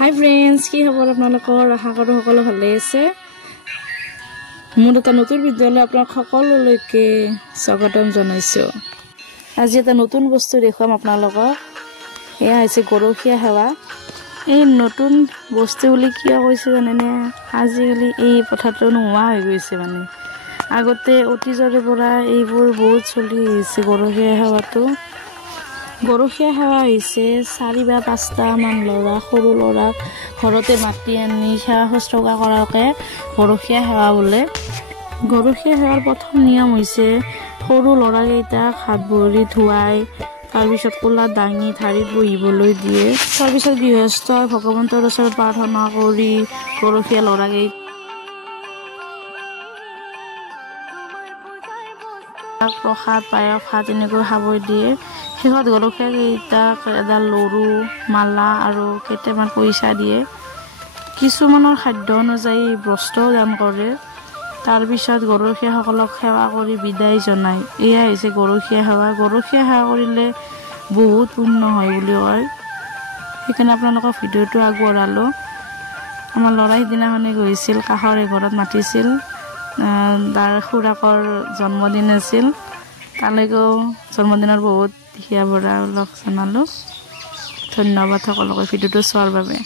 হাই friends, কি খবৰ আপোনালোকৰ? আশা কৰোঁ সকলো ভালে আছে। মোৰ এটা নতুন ভিডিঅ'লৈ আপোনাক সকলোলৈকে স্বাগতম জনাইছোঁ। আজি এটা নতুন বস্তু দেখুৱাম আপোনালোকক। এয়া হৈছে গৰখীয়া সেৱা। এই নতুন বস্তু বুলি কিয় কৈছে জানেনে? আজিকালি এই প্ৰথাটো নোহোৱা হৈ গৈছে। মানে আগতে অতীজৰে পৰা এইবোৰ বহুত চলি আহিছে। গৰখীয়া সেৱাটো গৰখীয়া সেৱা হৈছে 4 বা 5টা মান ল'ৰা, সৰু ল'ৰা ঘৰতে মাতি আনি সেৱা শুশ্ৰূষা কৰাকে গৰখীয়া সেৱা বোলে। গৰখীয়া সেৱাৰ প্ৰথম নিয়ম হৈছে সৰু ল'ৰাকেইটাক হাত ভৰি ধুৱাই তাৰপিছত কোলা দাঙি ধাৰিত বহিবলৈ দিয়ে। তাৰপিছত গৃহস্থই ভগৱন্তৰ ওচৰত প্ৰাৰ্থনা কৰি গৰখীয়া ল'ৰাকেইটাক প্ৰসাদ পায়স ভাত এনেকৈ খাব দিয়ে। শেষত গৰখীয়া কেইটাক এডাল লৰু, মালা আৰু কেইটামান পইচা দিয়ে। কিছুমানৰ খাদ্য অনুযায়ী বস্ত্ৰও দান কৰে। তাৰপিছত গৰখীয়াসকলক সেৱা কৰি বিদায় জনায়। এয়া হৈছে গৰখীয়া সেৱা। গৰখীয়া সেৱা কৰিলে বহুত পুণ্য হয় বুলি কয়। সেইকাৰণে আপোনালোকক ভিডিঅ'টো আগবঢ়ালোঁ। আমাৰ ল'ৰা সিদিনাখনে গৈছিল, কাষৰ এঘৰত মাতিছিল, তাৰ খুৰাকৰ জন্মদিন আছিল। তালৈকেও জন্মদিনৰ বহুত হিয়া ভৰা লগ জনালোঁ। ধন্যবাদ সকলোকে ভিডিঅ'টো চোৱাৰ বাবে।